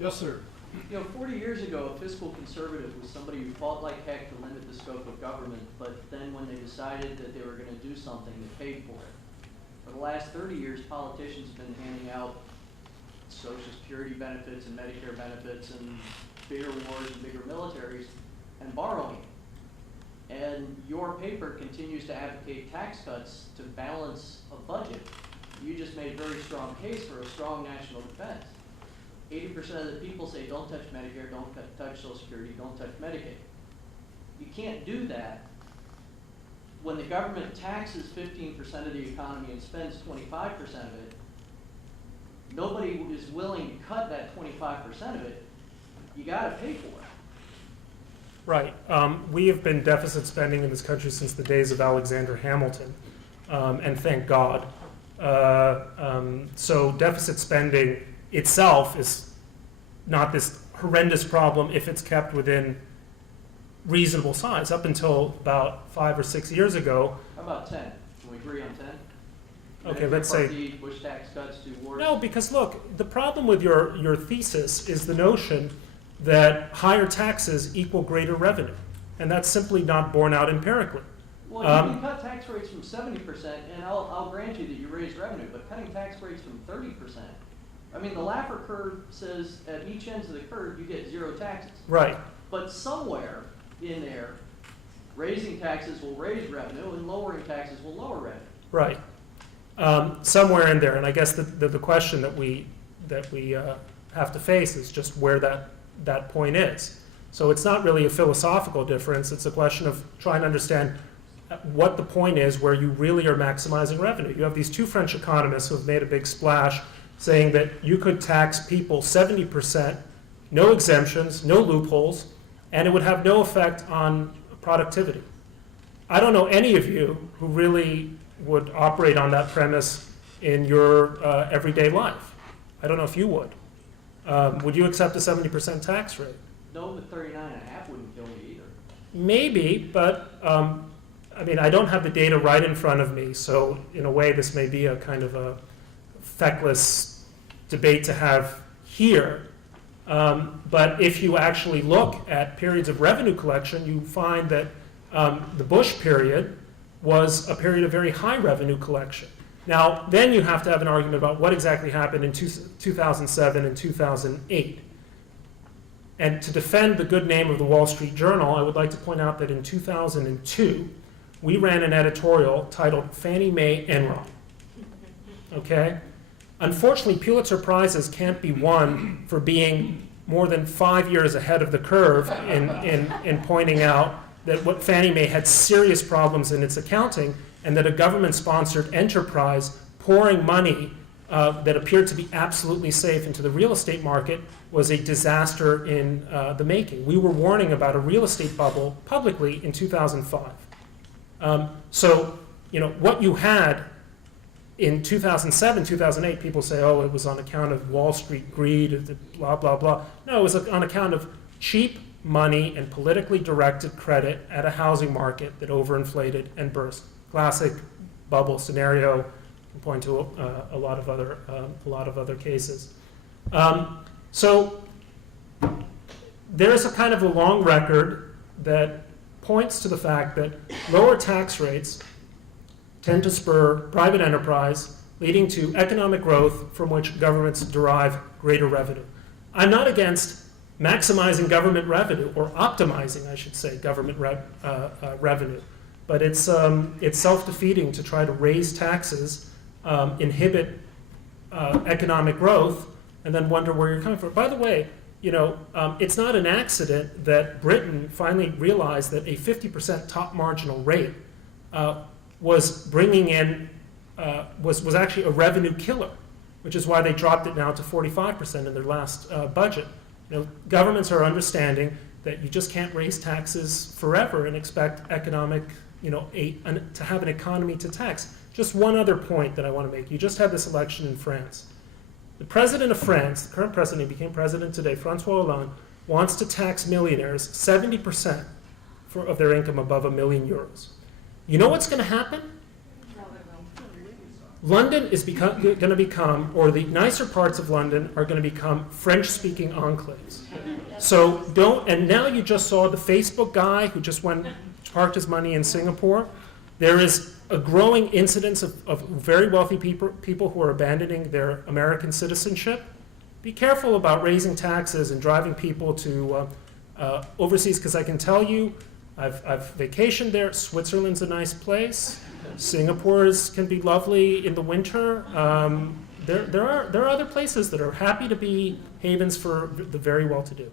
Yes, sir. 40 years ago, a fiscal conservative was somebody who fought like heck to limit the scope of government, but then when they decided that they were going to do something, they paid for it. For the last 30 years, politicians have been handing out Social Security benefits and Medicare benefits and bigger wars and bigger militaries and borrowing. And your paper continues to advocate tax cuts to balance a budget. You just made a very strong case for a strong national defense. 80% of the people say don't touch Medicare, don't touch Social Security, don't touch Medicaid. You can't do that when the government taxes 15% of the economy and spends 25% of it. Nobody is willing to cut that 25% of it. You got to pay for it. Right. We have been deficit spending in this country since the days of Alexander Hamilton, and thank God. So deficit spending itself is not this horrendous problem if it's kept within reasonable size. Up until about 5 or 6 years ago. How about 10? Can we agree on 10? Okay, let's say. Bush tax cuts to wars. No, because look, the problem with your thesis is the notion that higher taxes equal greater revenue, and that's simply not borne out empirically. Well, you can cut tax rates from 70%, and I'll grant you that you raise revenue, but cutting tax rates from 30%. I mean, the Laffer curve says at each end of the curve you get zero taxes. Right. But somewhere in there, raising taxes will raise revenue, and lowering taxes will lower revenue. Right. Somewhere in there, and I guess the question that we have to face is just where that point is. So it's not really a philosophical difference. It's a question of trying to understand what the point is where you really are maximizing revenue. You have these two French economists who have made a big splash saying that you could tax people 70%, no exemptions, no loopholes, and it would have no effect on productivity. I don't know any of you who really would operate on that premise in your everyday life. I don't know if you would. Would you accept a 70% tax rate? No, but 39.5 wouldn't kill me either. Maybe, but I mean, I don't have the data right in front of me, so in a way this may be a kind of a feckless debate to have here. But if you actually look at periods of revenue collection, you find that the Bush period was a period of very high revenue collection. Now, then you have to have an argument about what exactly happened in 2007 and 2008. And to defend the good name of the Wall Street Journal, I would like to point out that in 2002, we ran an editorial titled Fannie Mae Enron. Okay? Unfortunately, Pulitzer Prizes can't be won for being more than 5 years ahead of the curve in pointing out that what Fannie Mae had serious problems in its accounting, and that a government-sponsored enterprise pouring money that appeared to be absolutely safe into the real estate market was a disaster in the making. We were warning about a real estate bubble publicly in 2005. So, what you had in 2007, 2008, people say, oh, it was on account of Wall Street greed, blah, blah, blah. No, it was on account of cheap money and politically directed credit at a housing market that overinflated and burst. Classic bubble scenario. You can point to a lot of other cases. So there is a kind of a long record that points to the fact that lower tax rates tend to spur private enterprise, leading to economic growth from which governments derive greater revenue. I'm not against maximizing government revenue, or optimizing, I should say, government revenue. But it's self-defeating to try to raise taxes, inhibit economic growth, and then wonder where you're coming from. By the way, it's not an accident that Britain finally realized that a 50% top marginal rate was bringing in, was actually a revenue killer, which is why they dropped it now to 45% in their last budget. Governments are understanding that you just can't raise taxes forever and expect economic, to have an economy to tax. Just one other point that I want to make. You just had this election in France. The president of France, the current president, he became president today, Francois Hollande, wants to tax millionaires 70% of their income above €1 million. You know what's going to happen? London is going to become, or the nicer parts of London are going to become French-speaking enclaves. So and now you just saw the Facebook guy who just parked his money in Singapore. There is a growing incidence of very wealthy people who are abandoning their American citizenship. Be careful about raising taxes and driving people to overseas, because I can tell you, I've vacationed there. Switzerland's a nice place. Singapore can be lovely in the winter. There are other places that are happy to be havens for the very well-to-do.